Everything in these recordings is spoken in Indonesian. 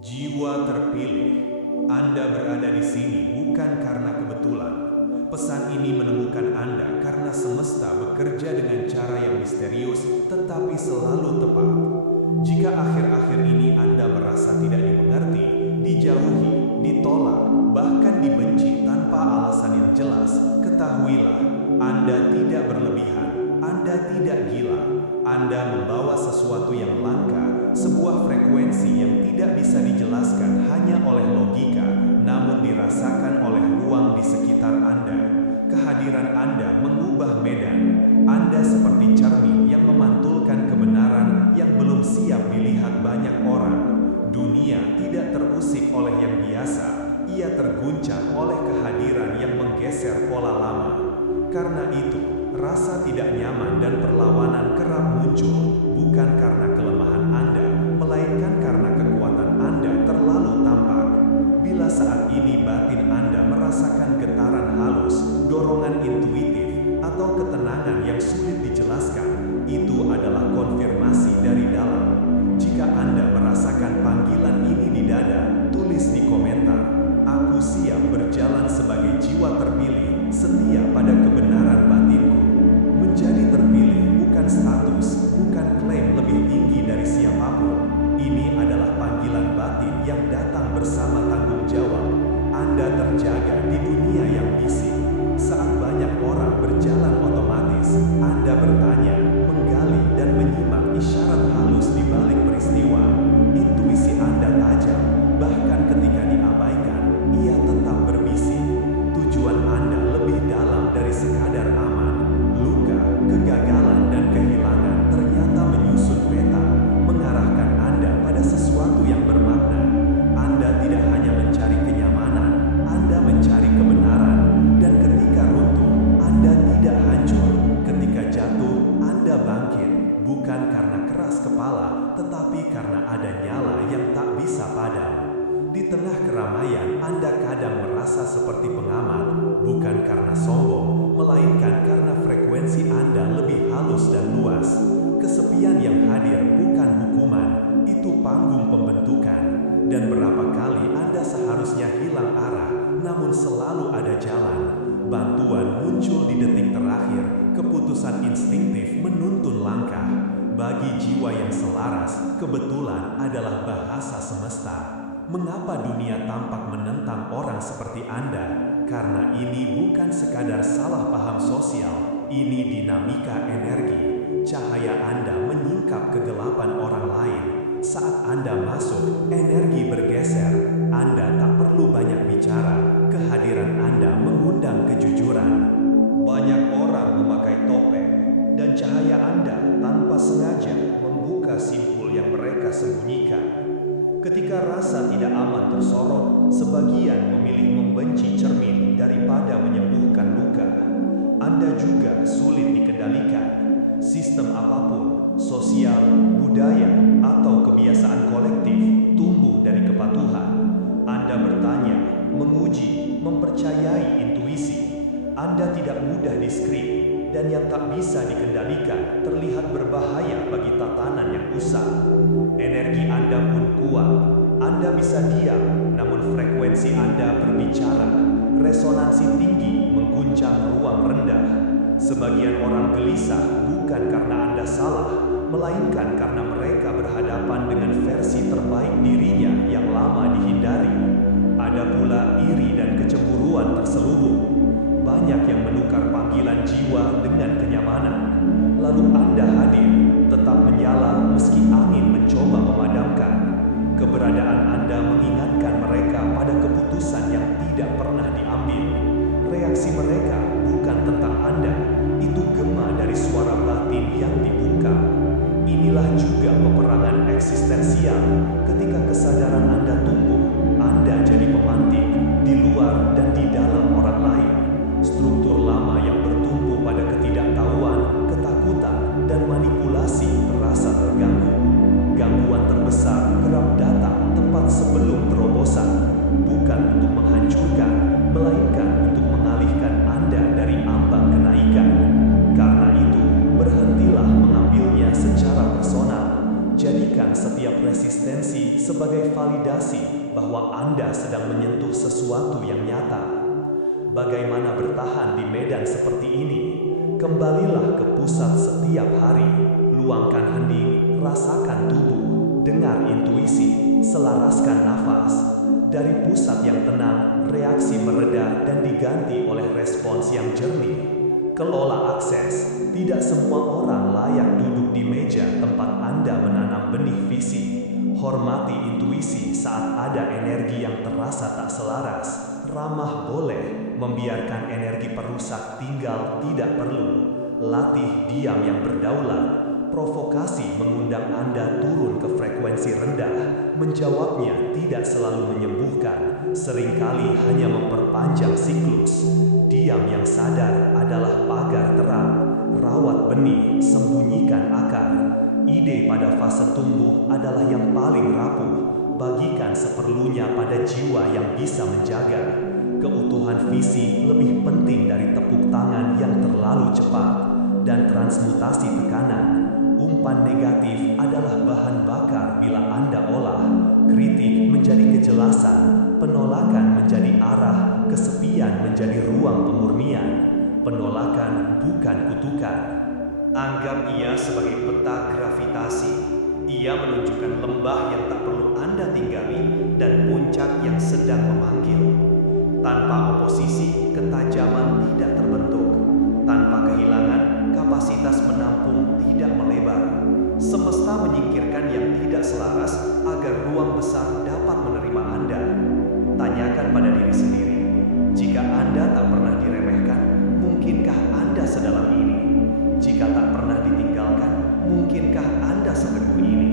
Jiwa terpilih, Anda berada di sini bukan karena kebetulan. Pesan ini menemukan Anda karena semesta bekerja dengan cara yang misterius tetapi selalu tepat. Jika akhir-akhir ini Anda merasa tidak dimengerti, dijauhi, ditolak, bahkan dibenci tanpa alasan yang jelas, ketahuilah, Anda tidak berlebihan, Anda tidak gila. Anda membawa sesuatu yang langka, sebuah frekuensi yang tidak bisa dijelaskan hanya oleh logika, namun dirasakan oleh ruang di sekitar Anda. Kehadiran Anda mengubah medan. Anda seperti cermin yang memantulkan kebenaran yang belum siap dilihat banyak orang. Dunia tidak terusik oleh yang biasa, ia terguncang oleh kehadiran yang menggeser pola lama. Karena itu, rasa tidak nyaman dan perlawanan kerap muncul, bukan karena kelemahan Anda, melainkan karena kekuatan Anda terlalu tampak. Bila saat ini batin Anda merasakan getaran halus, dorongan intuitif, atau ketenangan yang sulit dijelaskan, itu adalah konfirmasi dari dalam. Jika Anda merasakan panggilan ini di dada, tulis di komentar, "Aku siap berjalan sebagai jiwa terpilih, setia pada kebenaran batinku." Menjadi terpilih bukan status, bukan klaim lebih tinggi dari siapapun. Ini adalah panggilan batin yang datang bersama tanggung jawab. Anda terjaga di dunia yang bisik. Saat banyak orang berjalan otomatis, Anda bertanya, menggali, dan menyimak isyarat halus di balik peristiwa. Intuisi Anda tajam, bahkan ketika diabaikan, ia tetap berbisik. Tujuan Anda lebih dalam dari sekadar aman. Luka, kegagalan, dan kehilangan ternyata menyusun peta, mengarahkan Anda pada sesuatu yang bermakna. Anda tidak hanya mencari kenyamanan, Anda mencari kebenaran. Dan ketika runtuh, Anda tidak hancur. Ketika jatuh, Anda bangkit. Bukan karena keras kepala, tetapi karena ada nyala yang tak bisa padam. Di tengah keramaian, Anda kadang merasa seperti pengamat, bukan karena sombong, melainkan karena frekuensi Anda lebih halus dan luas. Kesepian yang hadir bukan hukuman, itu panggung pembentukan. Dan berapa kali Anda seharusnya hilang arah, namun selalu ada jalan. Bantuan muncul di detik terakhir, keputusan instinktif menuntun langkah. Bagi jiwa yang selaras, kebetulan adalah bahasa semesta. Mengapa dunia tampak menentang orang seperti Anda? Karena ini bukan sekadar salah paham sosial, ini dinamika energi. Cahaya Anda menyingkap kegelapan orang lain. Saat Anda masuk, energi bergeser. Anda tak perlu banyak bicara, kehadiran Anda mengundang kejujuran. Banyak orang memakai topeng, dan cahaya Anda tanpa sengaja membuka simpul yang mereka sembunyikan. Ketika rasa tidak aman tersorot, sebagian memilih membenci cermin daripada menyembuhkan luka. Anda juga sulit dikendalikan. Sistem apapun, sosial, budaya, atau kebiasaan kolektif, tumbuh dari kepatuhan. Anda bertanya, menguji, mempercayai intuisi. Anda tidak mudah diskrip, dan yang tak bisa dikendalikan terlihat berbahaya bagi tatanan yang usang. Energi Anda pun kuat. Anda bisa diam, namun frekuensi Anda berbicara. Resonansi tinggi mengguncang ruang rendah. Sebagian orang gelisah bukan karena Anda salah, melainkan karena mereka berhadapan dengan versi terbaik dirinya yang lama dihindari. Ada pula iri dan kecemburuan terselubung. Banyak yang menukar panggilan jiwa dengan kenyamanan. Lalu Anda hadir, tetap menyala meski angin mencoba memadamkan. Keberadaan Anda mengingatkan mereka pada keputusan yang tidak pernah diambil. Reaksi mereka bukan tentang Anda, itu gema dari suara batin yang dibungkam. Inilah juga peperangan eksistensial. Ketika kesadaran Anda tumbuh, Anda jadi pemantik di luar dan di dalam orang lain. Struktur lama yang bertumbuh pada ketidaktahuan, ketakutan, dan manipulasi terasa terganggu. Gangguan terbesar kerap datang tepat sebelum terobosan, bukan untuk menghancurkan, melainkan untuk mengalihkan Anda dari ambang kenaikan. Karena itu, berhentilah mengambilnya secara personal. Jadikan setiap resistensi sebagai sebagai validasi bahwa Anda sedang menyentuh sesuatu yang nyata. Bagaimana bertahan di medan seperti ini? Kembalilah ke pusat setiap hari. Luangkan hening, rasakan tubuh, dengar intuisi, selaraskan nafas. Dari pusat yang tenang, reaksi mereda dan diganti oleh respons yang jernih. Kelola akses. Tidak semua orang layak duduk di meja tempat Anda menanam benih visi. Hormati intuisi saat ada energi yang terasa tak selaras. Ramah boleh, membiarkan energi perusak tinggal tidak perlu. Latih diam yang berdaulat. Provokasi mengundang Anda turun ke frekuensi rendah. Menjawabnya tidak selalu menyembuhkan, seringkali hanya memperpanjang siklus. Diam yang sadar adalah pagar terang. Rawat benih, sembunyikan akar. Ide pada fase tumbuh adalah yang paling rapuh. Bagikan seperlunya pada jiwa yang bisa menjaga. Keutuhan visi lebih penting dari tepuk tangan yang terlalu cepat. Dan transmutasi tekanan. Umpan negatif adalah bahan bakar bila Anda olah. Kritik menjadi kejelasan, penolakan menjadi arah, kesepian menjadi ruang pemurnian. Penolakan bukan kutukan. Anggap ia sebagai peta gravitasi. Ia menunjukkan lembah yang tak perlu Anda tinggali dan puncak yang sedang memanggil. Tanpa oposisi, ketajaman tidak terbentuk. Tanpa kehilangan, kapasitas menampung tidak melebar. Semesta menyingkirkan yang tidak selaras agar ruang besar dapat menerima Anda. Tanyakan pada diri sendiri, jika Anda tak pernah diremehkan, mungkinkah Anda sedalam ini? Jika tak pernah ditinggalkan, mungkinkah Anda seteguh ini?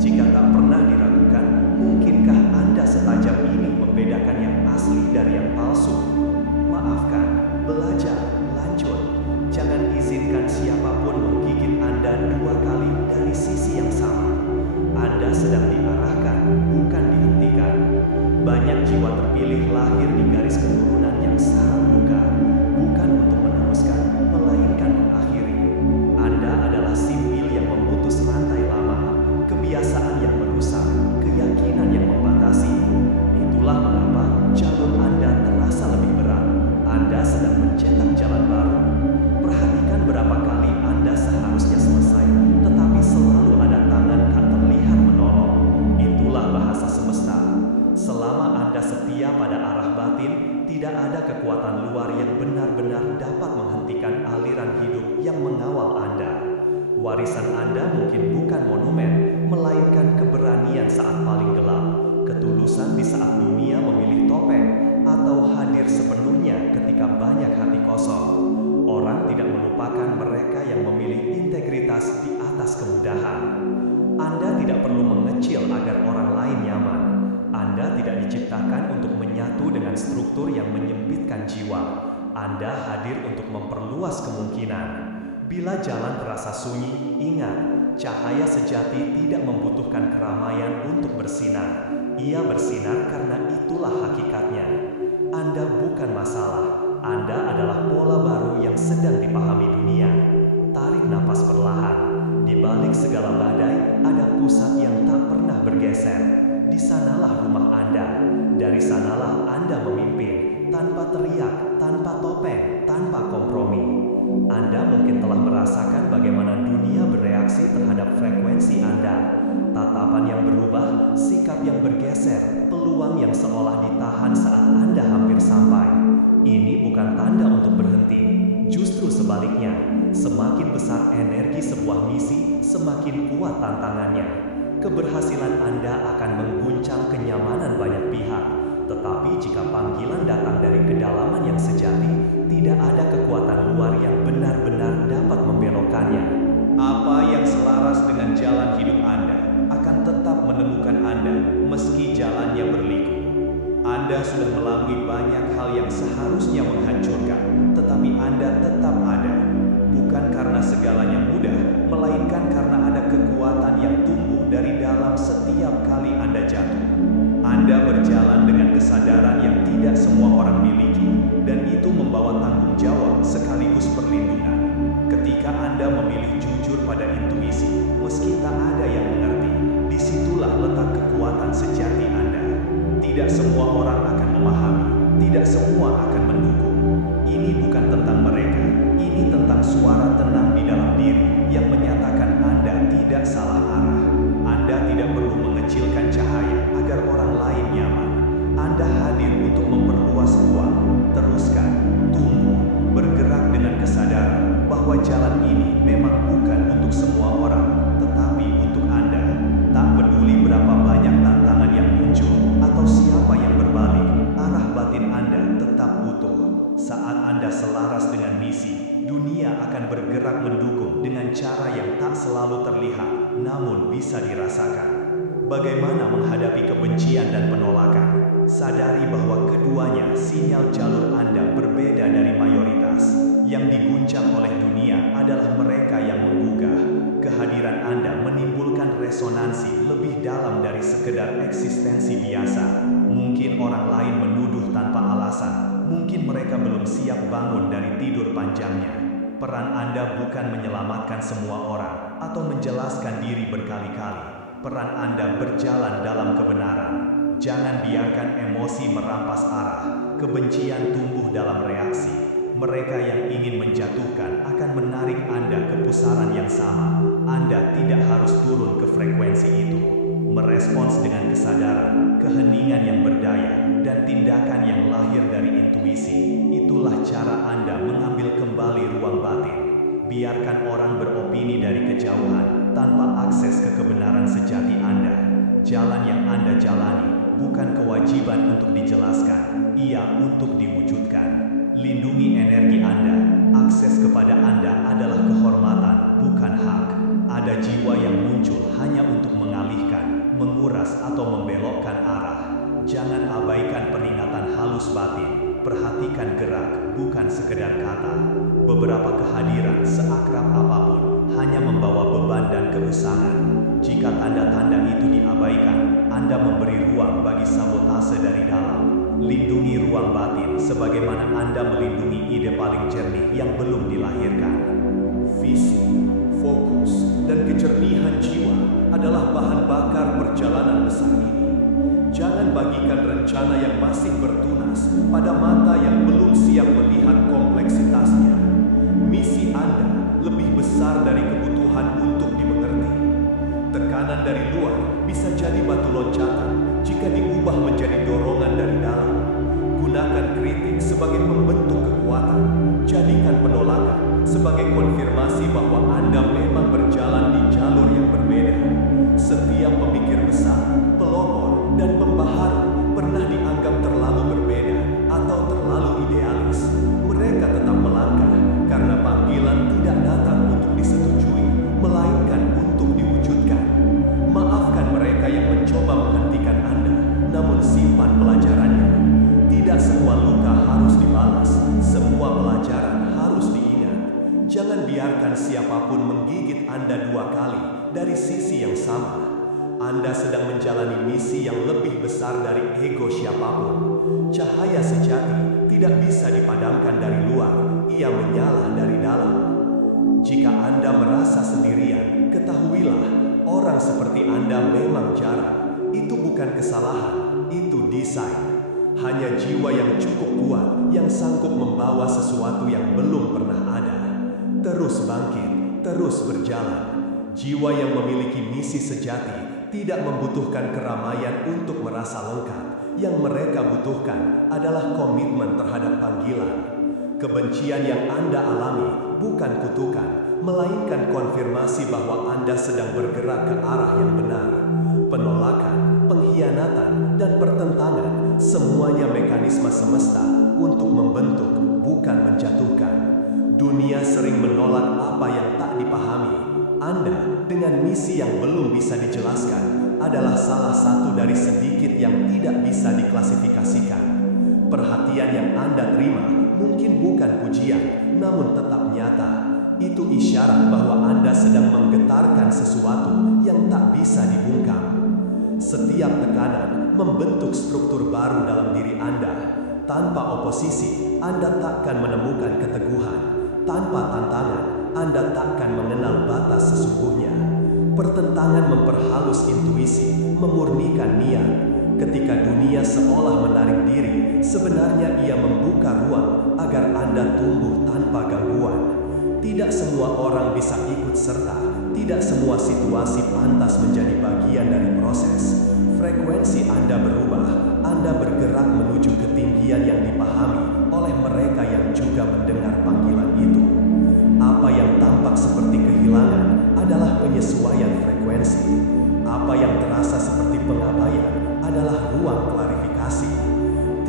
Jika tak pernah diragukan, mungkinkah Anda setajam ini membedakan yang asli dari yang palsu? Maafkan, belajar, lanjut. Jangan izinkan siapapun menggigit Anda dua kali dari sisi yang sama. Anda sedang diarahkan, bukan dihentikan. Banyak jiwa terpilih lahir di garis keturunan yang syarat luka, bukan untuk meneruskan, melainkan mengakhiri. Anda adalah simbil yang memutus rantai lama, kebiasaan yang merusak, keyakinan yang membatasi. Itulah mengapa jalur Anda terasa lebih berat. Anda sedang mencetak jalan baru. Perhatikan berapa kali Anda seharusnya selesai, tetapi selalu ada tangan tak terlihat menolong. Itulah bahasa semesta. Selama Anda setia pada arah batin, tidak ada kekuatan luar yang benar-benar dapat menghentikan aliran hidup yang mengawal Anda. Warisan Anda mungkin bukan monumen, melainkan keberanian saat paling gelap, ketulusan di saat dunia memilih topeng, atau hadir sepenuhnya ketika banyak hati kosong. Orang tidak melupakan mereka yang memilih integritas di atas kemudahan. Anda tidak perlu mengecil agar orang lain nyaman. Anda tidak diciptakan untuk menyatu dengan struktur yang menyempitkan jiwa. Anda hadir untuk memperluas kemungkinan. Bila jalan terasa sunyi, ingat, cahaya sejati tidak membutuhkan keramaian untuk bersinar. Ia bersinar karena itulah hakikatnya. Anda bukan masalah. Anda adalah pola baru yang sedang dipahami dunia. Tarik napas perlahan. Di balik segala badai, ada pusat yang tak pernah bergeser. Di sanalah rumah Anda. Dari sanalah Anda memimpin, tanpa teriak, tanpa topeng, tanpa kompromi. Anda mungkin telah merasakan bagaimana dunia bereaksi terhadap frekuensi Anda. Tatapan yang berubah, sikap yang bergeser, peluang yang seolah ditahan saat Anda hampir sampai. Ini bukan tanda untuk berhenti, justru sebaliknya. Semakin besar energi sebuah misi, semakin kuat tantangannya. Keberhasilan Anda akan mengguncang kenyamanan banyak pihak. Tetapi jika panggilan datang dari kedalaman yang sejati, tidak ada kekuatan luar yang benar-benar dapat membelokkannya. Apa yang selaras dengan jalan hidup Anda akan tetap menemukan Anda meski jalannya berliku. Anda sudah melalui banyak hal yang seharusnya menghancurkan, tetapi Anda tetap ada. Bukan karena segalanya mudah, melainkan karena ada kekuatan yang tumbuh dari dalam setiap kali Anda jatuh. Anda berjalan dengan kesadaran yang tidak semua orang miliki, dan itu membawa tanggung jawab sekaligus perlindungan. Ketika Anda memilih jujur pada intuisi, meski tak ada yang mengerti, disitulah letak kekuatan kekuatan sejati Anda. Tidak semua orang akan memahami, tidak semua akan mendukung. Ini bukan tentang mereka, ini tentang suara tenang di dalam diri yang menyatakan Anda tidak salah arah. Anda tidak perlu mengecilkan cahaya agar orang lain nyaman. Anda hadir untuk memperluas ruang. Teruskan, tumbuh, bergerak dengan kesadaran bahwa jalan ini memang bukan untuk semua orang, tetapi untuk Anda. Tak peduli berapa banyak tantangan yang muncul atau siapa yang berbalik, arah batin Anda tetap utuh. Saat Anda selaras dengan misi, dunia akan bergerak mendukung dengan cara yang tak selalu terlihat, namun bisa dirasakan. Bagaimana menghadapi kebencian dan penolakan? Sadari bahwa keduanya sinyal jalur Anda berbeda dari mayoritas. Yang diguncang oleh dunia adalah mereka yang menggugah. Kehadiran Anda menimbulkan resonansi lebih dalam dari sekedar eksistensi biasa. Mungkin orang lain menuduh tanpa alasan. Mungkin mereka belum siap bangun dari tidur panjangnya. Peran Anda bukan menyelamatkan semua orang atau menjelaskan diri berkali-kali. Peran Anda berjalan dalam kebenaran. Jangan biarkan emosi merampas arah. Kebencian tumbuh dalam reaksi. Mereka yang ingin menjatuhkan akan menarik Anda ke pusaran yang sama. Anda tidak harus turun ke frekuensi itu. Merespons dengan kesadaran, keheningan yang berdaya, dan tindakan yang lahir dari intuisi. Itulah cara Anda mengambil kembali ruang batin. Biarkan orang beropini dari kejauhan tanpa akses ke kebenaran sejati Anda. Jalan yang Anda jalani bukan kewajiban untuk dijelaskan, ia untuk diwujudkan. Lindungi energi Anda. Akses kepada Anda adalah kehormatan, bukan hak. Ada jiwa yang muncul hanya untuk mengalihkan, menguras atau membelokkan arah. Jangan abaikan peringatan halus batin. Perhatikan gerak, bukan sekedar kata. Beberapa kehadiran seakrab apapun hanya membawa beban dan keusangan. Jika tanda-tanda itu diabaikan, Anda memberi ruang bagi sabotase dari dalam. Lindungi ruang batin sebagaimana Anda melindungi ide paling jernih yang belum dilahirkan. Visi, fokus, dan kejernihan jiwa adalah bahan bakar perjalanan besar ini. Jangan bagikan rencana yang masih bertunas pada mata yang belum siap melihat kompleksitasnya. Misi Anda lebih besar dari kebutuhan untuk dimengerti. Tekanan dari luar bisa jadi batu loncatan jika diubah menjadi dorongan dari dalam. Gunakan kritik sebagai pembentuk kekuatan. Jadikan penolakan sebagai konfirmasi bahwa Anda memang berjalan di jalur yang berbeda. Setiap pemikir besar, pelopor, dan pembaharu pernah dianggap terlalu berbeda atau terlalu idealis. Mereka tetap melangkah karena panggilan tidak datang untuk disetujui, melainkan untuk diwujudkan. Maafkan mereka yang mencoba menghentikan Anda, namun simpan pelajarannya. Tidak semua luka harus dibalas, semua pelajaran harus diingat. Jangan biarkan siapapun menggigit Anda dua kali dari sisi yang sama. Anda sedang menjalani misi yang lebih besar dari ego siapapun. Cahaya sejati tidak bisa dipadamkan dari luar, ia menyala dari dalam. Jika Anda merasa sendirian, ketahuilah, orang seperti Anda memang jarang. Itu bukan kesalahan, itu desain. Hanya jiwa yang cukup kuat yang sanggup membawa sesuatu yang belum pernah ada. Terus bangkit, terus berjalan. Jiwa yang memiliki misi sejati tidak membutuhkan keramaian untuk merasa lengkap. Yang mereka butuhkan adalah komitmen terhadap panggilan. Kebencian yang Anda alami bukan kutukan, melainkan konfirmasi bahwa Anda sedang bergerak ke arah yang benar. Penolakan, pengkhianatan, dan pertentangan, semuanya mekanisme semesta untuk membentuk, bukan menjatuhkan. Dunia sering menolak apa yang tak dipahami. Anda dengan misi yang belum bisa dijelaskan adalah salah satu dari sedikit yang tidak bisa diklasifikasikan. Perhatian yang Anda terima mungkin bukan pujian, namun tetap nyata. Itu isyarat bahwa Anda sedang menggetarkan sesuatu yang tak bisa dibungkam. Setiap tekanan membentuk struktur baru dalam diri Anda. Tanpa oposisi, Anda takkan menemukan keteguhan. Tanpa tantangan, Anda takkan mengenal batas sesungguhnya. Pertentangan memperhalus intuisi, memurnikan niat. Ketika dunia seolah menarik diri, sebenarnya ia membuka ruang agar Anda tumbuh tanpa gangguan. Tidak semua orang bisa ikut serta, tidak semua situasi pantas menjadi bagian dari proses. Frekuensi Anda berubah, Anda bergerak menuju ketinggian yang dipahami oleh mereka yang juga mendengar panggilan itu. Apa yang tampak seperti kehilangan adalah penyesuaian frekuensi. Apa yang terasa seperti pengabaian adalah ruang klarifikasi.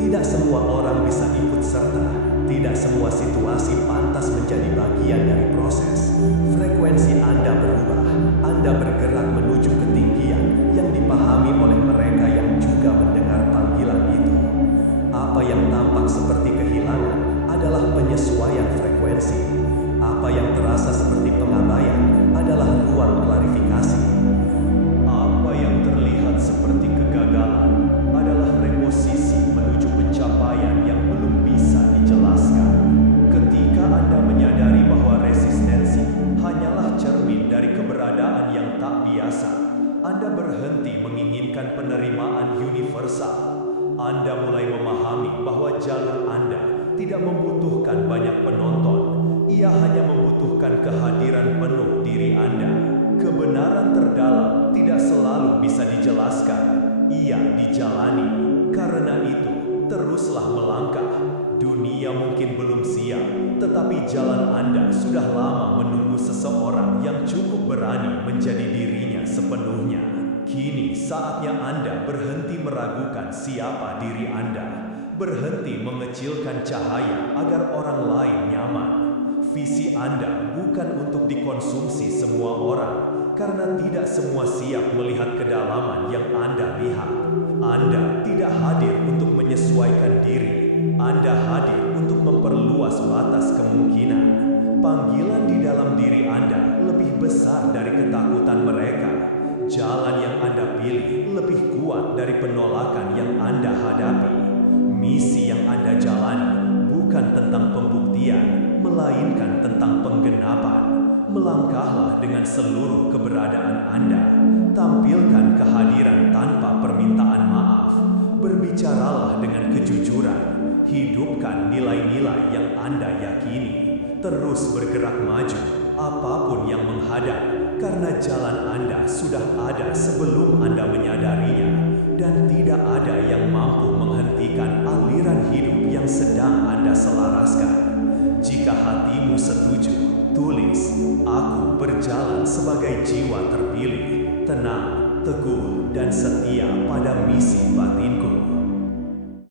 Tidak semua orang bisa ikut serta, tidak semua situasi pantas menjadi bagian dari proses. Frekuensi Anda berubah, Anda bergerak menuju ketinggian yang dipahami oleh mereka yang juga mendengar panggilan itu. Apa yang tampak seperti kehilangan adalah penyesuaian frekuensi. Apa yang terasa seperti pengabaian adalah ruang klarifikasi. Apa yang terlihat seperti kegagalan adalah reposisi menuju pencapaian yang belum bisa dijelaskan. Ketika Anda menyadari bahwa resistensi hanyalah cermin dari keberadaan yang tak biasa, Anda berhenti menginginkan penerimaan universal. Anda mulai memahami bahwa jalur Anda tidak membutuhkan banyak penonton. Ia hanya membutuhkan kehadiran penuh diri Anda. Kebenaran terdalam tidak selalu bisa dijelaskan, ia dijalani. Karena itu, teruslah melangkah. Dunia mungkin belum siap, tetapi jalan Anda sudah lama menunggu seseorang yang cukup berani menjadi dirinya sepenuhnya. Kini saatnya Anda berhenti meragukan siapa diri Anda, berhenti mengecilkan cahaya agar orang lain nyaman. Visi Anda bukan untuk dikonsumsi semua orang, karena tidak semua siap melihat kedalaman yang Anda lihat. Anda tidak hadir untuk menyesuaikan diri, Anda hadir untuk memperluas batas kemungkinan. Panggilan di dalam diri Anda lebih besar dari ketakutan mereka. Jalan yang Anda pilih lebih kuat dari penolakan yang Anda hadapi. Misi yang Anda jalani bukan tentang pembuktian, melainkan tentang penggenapan. Melangkahlah dengan seluruh keberadaan Anda. Tampilkan kehadiran tanpa permintaan maaf. Berbicaralah dengan kejujuran. Hidupkan nilai-nilai yang Anda yakini. Terus bergerak maju, apapun yang menghadap, karena jalan Anda sudah ada sebelum Anda menyadarinya. Dan tidak ada yang mampu menghentikan aliran hidup yang sedang Anda selaraskan. Jika hatimu setuju, tulis, "Aku berjalan sebagai jiwa terpilih, tenang, teguh, dan setia pada misi batin."